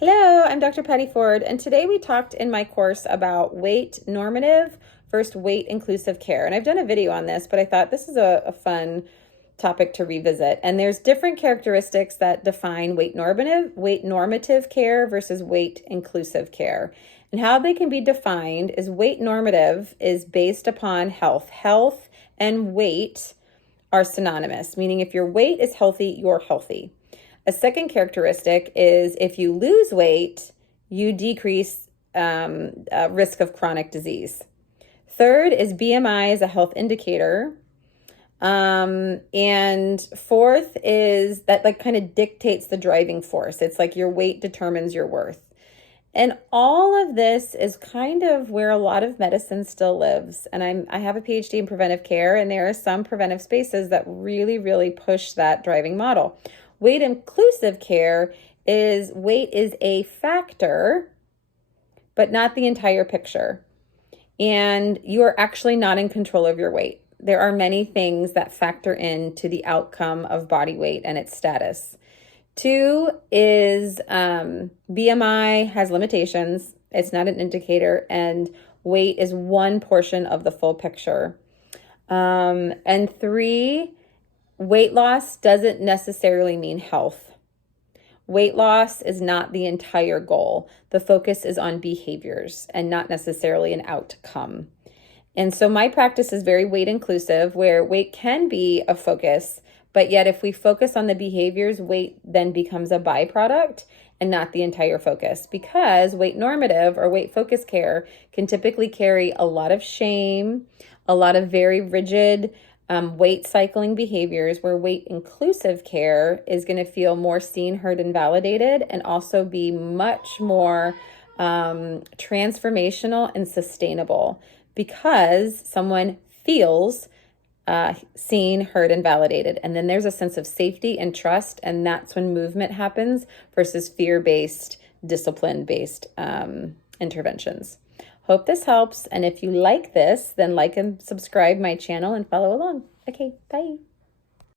Hello, I'm Dr. Patti Ford, and today we talked in my course about weight normative versus weight inclusive care. And I've done a video on this, but I thought this is a fun topic to revisit. And there's different characteristics that define weight normative care versus weight inclusive care. And how they can be defined is weight normative is based upon health. Health and weight are synonymous, meaning if your weight is healthy, you're healthy. A second characteristic is if you lose weight, you decrease risk of chronic disease. Third is BMI is a health indicator. And fourth is that kind of dictates the driving force. It's like your weight determines your worth. And all of this is kind of where a lot of medicine still lives. And I have a PhD in preventive care, and there are some preventive spaces that really, really push that driving model. Weight inclusive care is weight is a factor, but not the entire picture. And you are actually not in control of your weight. There are many things that factor into the outcome of body weight and its status. Two is BMI has limitations. It's not an indicator, and weight is one portion of the full picture. And three, weight loss doesn't necessarily mean health. Weight loss is not the entire goal. The focus is on behaviors and not necessarily an outcome. And so my practice is very weight inclusive, where weight can be a focus, but yet if we focus on the behaviors, weight then becomes a byproduct and not the entire focus, because weight normative or weight focus care can typically carry a lot of shame, a lot of very rigid weight cycling behaviors, where weight inclusive care is going to feel more seen, heard, and validated, and also be much more transformational and sustainable, because someone feels seen, heard, and validated. And then there's a sense of safety and trust, and that's when movement happens versus fear-based, discipline-based interventions. Hope this helps. And if you like this, then like and subscribe my channel and follow along. Okay, bye.